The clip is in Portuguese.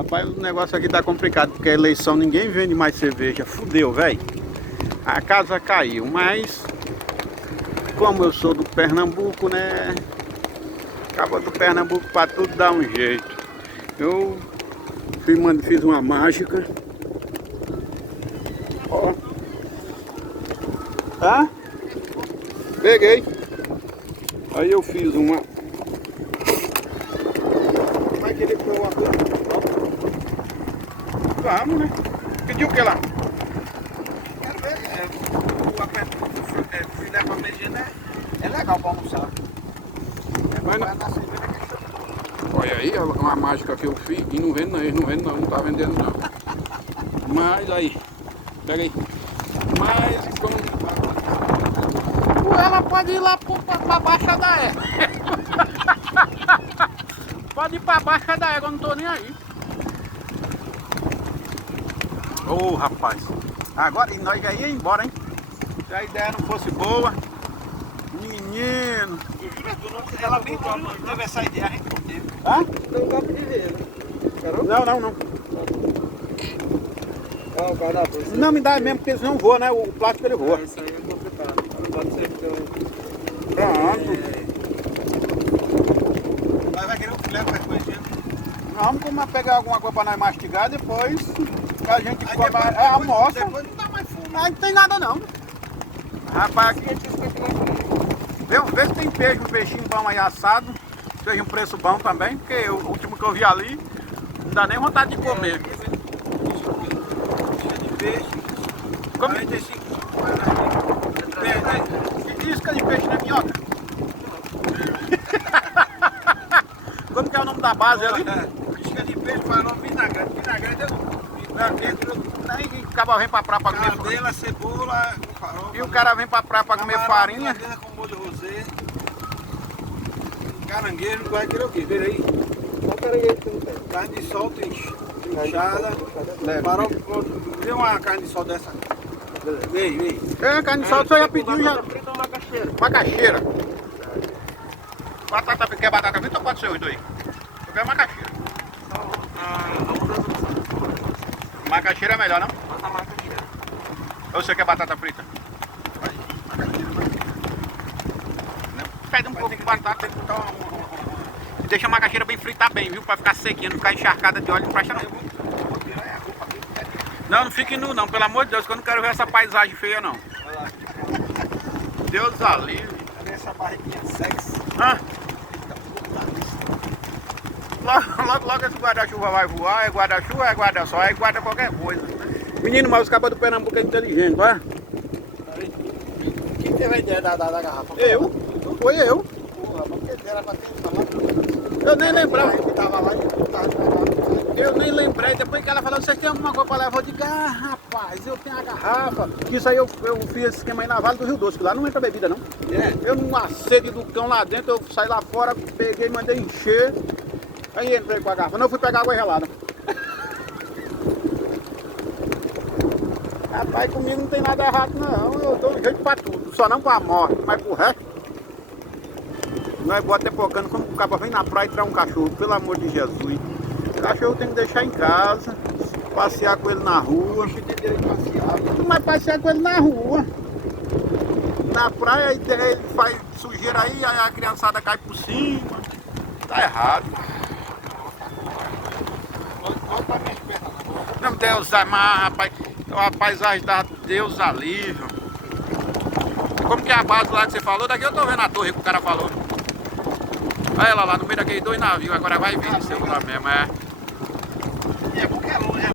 Rapaz, o negócio aqui tá complicado, porque a eleição ninguém vende mais cerveja. Fudeu, velho. A casa caiu, mas como eu sou do Pernambuco, né? Acaba do Pernambuco pra tudo dar um jeito. Eu fiz uma mágica. Ó. Tá? Peguei. Aí eu fiz uma. Vai querer pôr uma coisa? Vamos, né? Pediu o que lá? Quero ver, o aperto filé parmegiana é legal pra almoçar. Olha aí, uma mágica que eu fiz e não vendo não, eles não vendem não, não tá vendendo não. Mas aí, pega aí. Mas como... Ela pode ir lá pra baixa da égua. Pode ir pra baixa da égua, eu não tô nem aí. Ô rapaz, agora nós já ia embora, hein? Se a ideia não fosse boa, menino. Ela bem teve essa ideia, a gente não teve. Hã? Não dá pra dizer, né? Não. Ah, o guardador. Não me dá mesmo, porque eles não voam, né? O plástico ele voa. Isso aí é complicado. Não pode ser porque eu... Pronto. Mas vai querer o filé parmegiana? Vamos pegar alguma coisa pra nós mastigar, depois a gente Aí come, depois- almoça. Depois não dá mais fome. Aí não tem nada não. Rapaz, aqui vê se tem peixe, um peixinho bom aí assado. Seja um preço bom também, porque o último que eu vi ali, não dá nem vontade de comer. Cheio de peixe. Como 45. que isca de peixe, né, minhoca? Como que é o nome da base ali? Isca de peixe, falou vinagrete. Vinagrete eu não. Nem o cara vem pra praia pra comer farinha. Cabela, cebola, farofa. E o cara vem pra praia pra comer farinha. Camarão com molho rosé. Caranguejo, vai querer o quê? Vê aí. Qual caranguejo que não tem? Carne de sol, trinchada. Leve. Farofa, vê uma carne de sol dessa. Vem. É, carne de sol, você já pediu já. Frita ou macaxeira? Macaxeira. Batata, quer batata frita ou pode ser os dois? Eu quero macaxeira. Macaxeira é melhor, não? Bota a macaxeira. Ou você quer batata frita? Pede um pouco de batata. Deixa a macaxeira bem fritar bem, viu? Pra ficar sequinha, não ficar encharcada de óleo, não presta não. Não fique nu não, pelo amor de Deus, que eu não quero ver essa paisagem feia não. Deus alívio. Cadê essa barriguinha sexy? Hã? Logo esse guarda-chuva vai voar, é guarda-chuva, é guarda-sol, é guarda qualquer coisa. Menino, mas os cabas do Pernambuco é inteligente, vai? Quem teve a ideia da garrafa? Eu? Não foi eu. Porra, porque era pra ter falado. Eu nem lembrava. Que tava lá e Eu nem lembrei, depois que ela falou, vocês têm alguma coisa pra levar? Eu digo, rapaz, eu tenho a garrafa. Isso aí eu fiz esse esquema aí na Vale do Rio Doce, que lá não entra bebida não. Eu numa sede do cão lá dentro, eu saí lá fora, peguei, mandei encher. Aí entrei com a garrafa, não fui pegar água gelada. Rapaz, comigo não tem nada errado não, eu dou um jeito pra tudo, só não pra morte, mas pro resto. Nós bota tepocando como o cara vem na praia e traz um cachorro, pelo amor de Jesus. O cachorro tem que deixar em casa, passear com ele na rua. Mas passear com ele na rua. Na praia ele faz sujeira aí a criançada cai por cima. Tá errado. Meu Deus amado, rapaz. A paisagem da Deus alívio. Como que é a base lá que você falou? Daqui eu tô vendo a torre que o cara falou. Olha ela lá no meio daqueles dois navios, agora vai vir esse celular mesmo, é. é porque é longe.